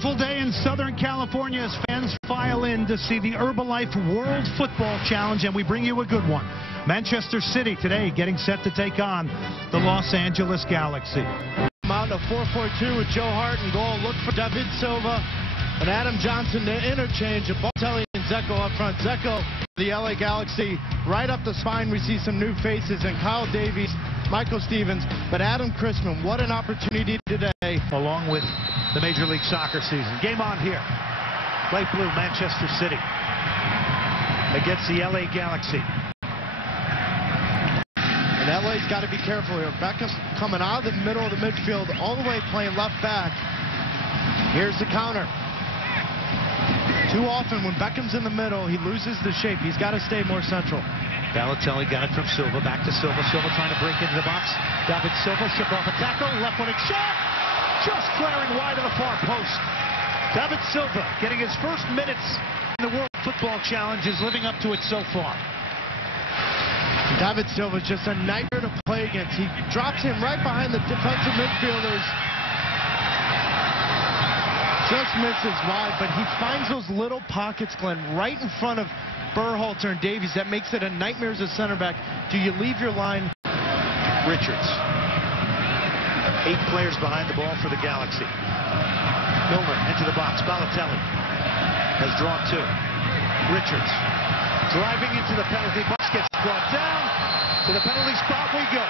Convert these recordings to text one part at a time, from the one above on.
beautiful day in Southern California as fans file in to see the Herbalife World Football Challenge, and we bring you a good one. Manchester City today getting set to take on the Los Angeles Galaxy. Out of 4-4-2 with Joe Hart in goal. Look for David Silva and Adam Johnson to interchange. Balotelli and Dzeko up front. Dzeko, the LA Galaxy, right up the spine. We see some new faces and Kyle Davies, Michael Stevens, but Adam Crispin, what an opportunity today. Along with the Major League Soccer season. Game on here. Light blue, Manchester City against the LA Galaxy. And LA's got to be careful here. Beckham's coming out of the middle of the midfield, all the way playing left back. Here's the counter. Too often when Beckham's in the middle, he loses the shape. He's got to stay more central. Balotelli got it from Silva, back to Silva. Silva trying to break into the box. David Silva shook off a tackle, left-footed shot, just glaring wide of the far post. David Silva getting his first minutes in the World Football Challenge, is living up to it so far. David Silva is just a nightmare to play against. He drops him right behind the defensive midfielders. Just misses wide, but he finds those little pockets, Glenn, right in front of Berhalter and Davies. That makes it a nightmare as a center back. Do you leave your line? Richards. 8 players behind the ball for the Galaxy. Milner into the box. Balotelli has drawn 2. Richards driving into the penalty box, gets brought down. To the penalty spot we go.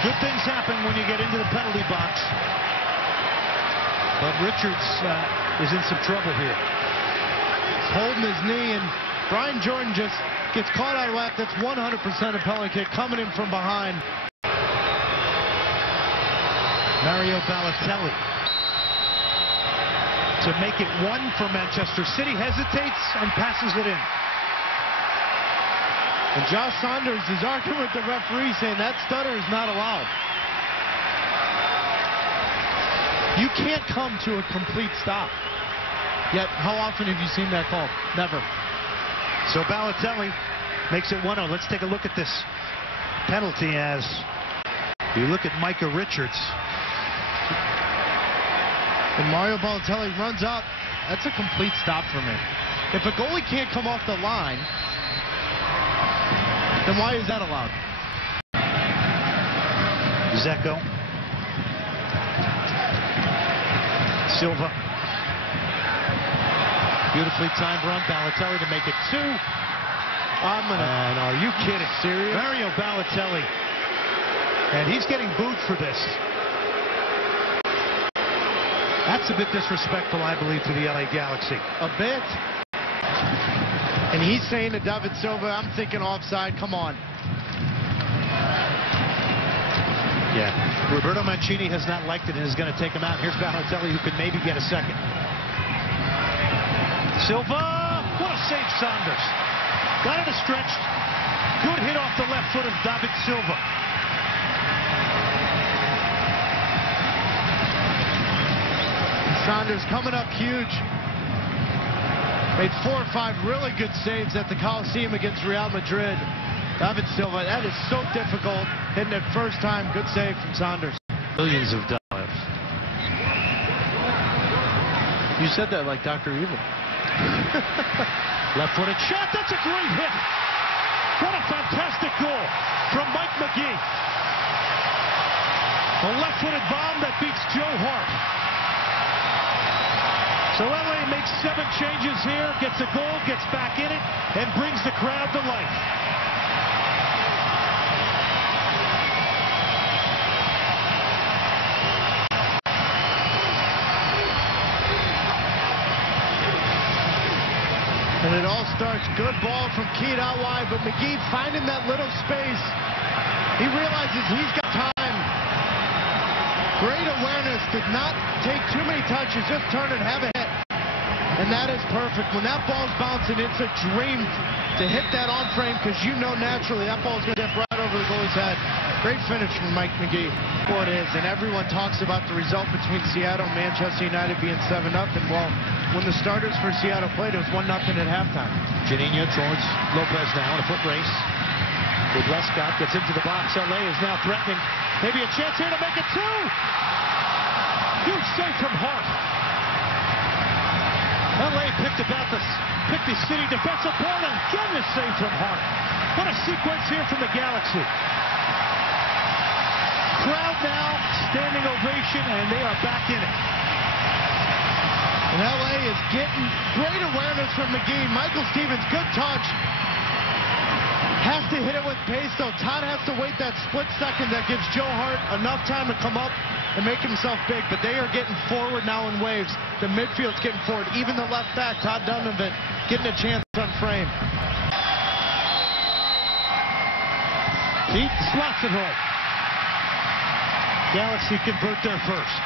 Good things happen when you get into the penalty box. But Richards is in some trouble here. Holding his knee, and Brian Jordan just gets caught out of whack. That's 100% a penalty kick coming in from behind. Mario Balotelli to make it 1 for Manchester City, hesitates and passes it in. And Josh Saunders is arguing with the referee, saying that stutter is not allowed. You can't come to a complete stop. Yet, how often have you seen that call? Never. So Balotelli makes it 1-0. Let's take a look at this penalty as you look at Micah Richards. And Mario Balotelli runs up. That's a complete stop for me. If a goalie can't come off the line, then why is that allowed? Dzeko. Silva. Beautifully timed run. Balotelli to make it 2. And are you kidding? Serious? Mario Balotelli. And he's getting booed for this. That's a bit disrespectful, I believe, to the LA Galaxy. A bit. And he's saying to David Silva, I'm thinking offside, come on. Yeah. Roberto Mancini has not liked it and is going to take him out. Here's Balotelli, who could maybe get a second. Silva, what a save, Saunders. Got it stretched. Good hit off the left foot of David Silva. Saunders coming up huge. Made 4 or 5 really good saves at the Coliseum against Real Madrid. David Silva, that is so difficult. Hitting it first time, good save from Saunders. Millions of dollars. You said that like Dr. Evil. Left-footed shot, that's a great hit. What a fantastic goal from Mike McGee. A left-footed bomb that beats Joe Hart. So LA makes 7 changes here, gets a goal, gets back in it, and brings the crowd to life. And it all starts, good ball from Keith out wide, but McGee finding that little space. He realizes he's got time. Great awareness, did not take too many touches, just turn and have a hit. And that is perfect. When that ball's bouncing, it's a dream to hit that on frame, because you know naturally that ball's going to dip right over the goalie's head. Great finish from Mike McGee. Well, it is, and everyone talks about the result between Seattle and Manchester United being 7-0. Well, when the starters for Seattle played, it was 1-0 at halftime. Juninho towards Lopez now in a foot race. With Westcott, gets into the box. LA is now threatening. Maybe a chance here to make it 2. save from Hart. LA picked the city defensive board, and again the save from Hart. What a sequence here from the Galaxy. Crowd now, standing ovation, and they are back in it. And LA is getting great awareness from McGee. Michael Stevens, good touch. Has to hit it with pace, though. Todd has to wait that split second that gives Joe Hart enough time to come up and make himself big. But they are getting forward now in waves. The midfield's getting forward. Even the left back, Todd Donovan, getting a chance on frame. Deep slots it home. Galaxy convert their first.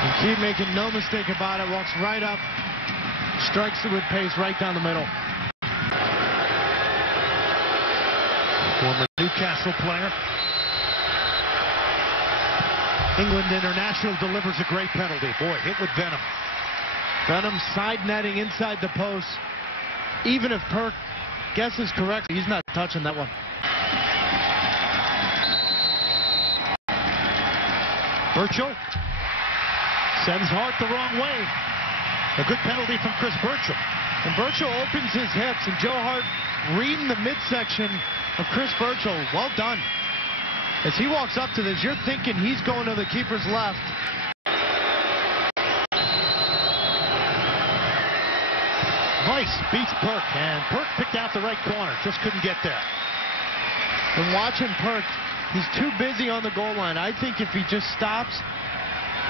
And Keith, making no mistake about it, walks right up, strikes it with pace right down the middle. Former Newcastle player. England international delivers a great penalty. Boy, hit with venom. Venom side netting inside the post. Even if Perk guesses correctly, he's not touching that one. Burchell sends Hart the wrong way. A good penalty from Chris Burchell. And Burchell opens his hips, and Joe Hart reading the midsection of Chris Burchell. Well done. As he walks up to this, you're thinking he's going to the keeper's left. Weiss beats Perk, and Perk picked out the right corner. Just couldn't get there. And watching Perk, he's too busy on the goal line. I think if he just stops,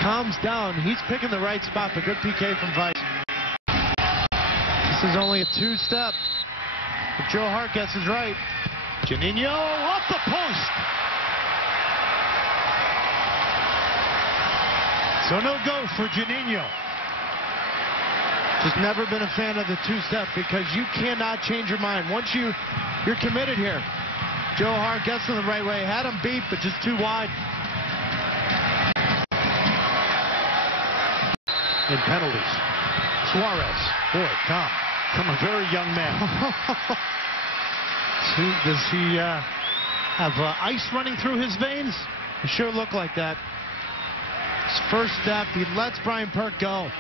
calms down, he's picking the right spot. A good PK from Weiss. This is only a two-step. If Joe Hart gets it right. Juninho off the post. So no go for Juninho. Just never been a fan of the two-step because you cannot change your mind. Once you're committed here. Joe Hart gets in the right way. Had him beat, but just too wide. In penalties. Suarez. Boy, Tom, a very young man. Does he have ice running through his veins? It sure looked like that. His first step, he lets Brian Perk go.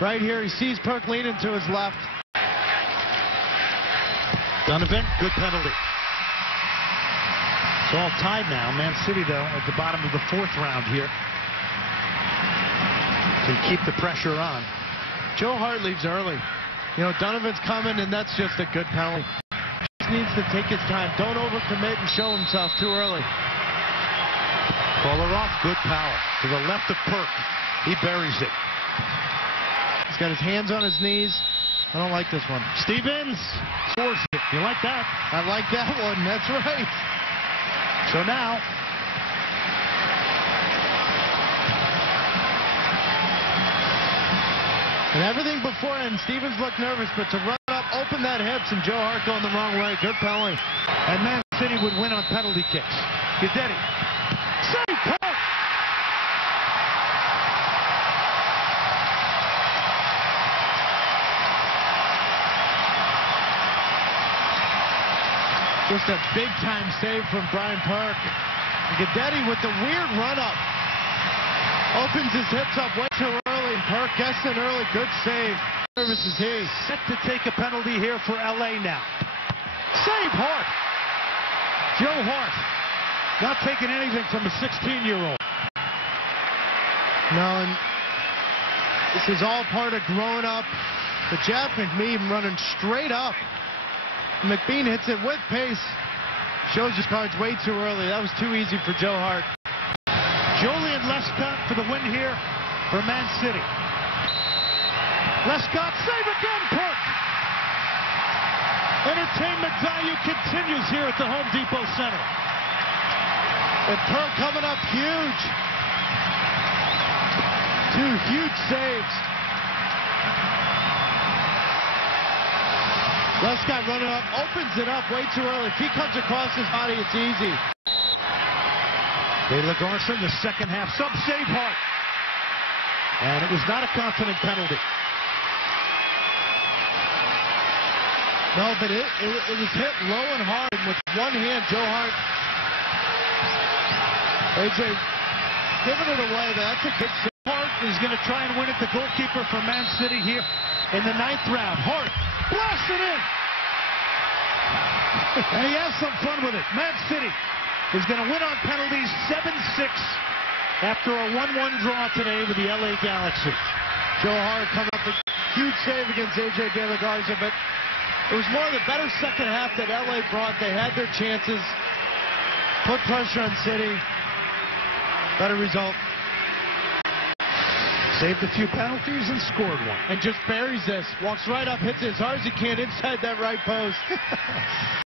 Right here, he sees Perk leaning to his left. Donovan, good penalty. It's all tied now. Man City, though, at the bottom of the fourth round here. Can keep the pressure on. Joe Hart leaves early. You know, Donovan's coming, and that's just a good penalty. Just needs to take his time. Don't overcommit and show himself too early. Kolarov, good power. To the left of Perk. He buries it. He's got his hands on his knees. I don't like this one. Stevens scores it. You like that? I like that one. That's right. So now, and everything before, and Stevens looked nervous, but to run up, open that hips, and Joe Hart going the wrong way. Good penalty. And Man City would win on penalty kicks. Guidetti. Save Perk. Just a big-time save from Brian Perk. Guidetti with the weird run-up. Opens his hips up way too early. Perk gets in early. Good save. Nervous is he. Set to take a penalty here for LA now. Save Hart. Joe Hart. Not taking anything from a 16-year-old. No, and this is all part of growing up. But Jeff McMean running straight up. McBean hits it with pace. Shows his cards way too early. That was too easy for Joe Hart. Julian Lescott for the win here for Man City. Lescott, save again, Perk. Entertainment value continues here at the Home Depot Center. And Perk coming up huge. Two huge saves. Lescott running up, opens it up way too early. If he comes across his body, it's easy. De La Garza in the second half. Sub-save Hart. And it was not a confident penalty. No, but it was hit low and hard. And with one hand, Joe Hart. AJ giving it away. That's a good save. Hart is going to try and win it. The goalkeeper for Man City here in the 9th round. Hart blasts it in. And he has some fun with it. Man City is going to win on penalties 7-6 after a 1-1 draw today with the LA Galaxy. Joe Hart coming up with a huge save against A.J. De La Garza, but it was more of the better second half that LA brought. They had their chances, put pressure on City. Better result. Saved a few penalties and scored one. And just buries this. Walks right up, hits it as hard as he can inside that right post.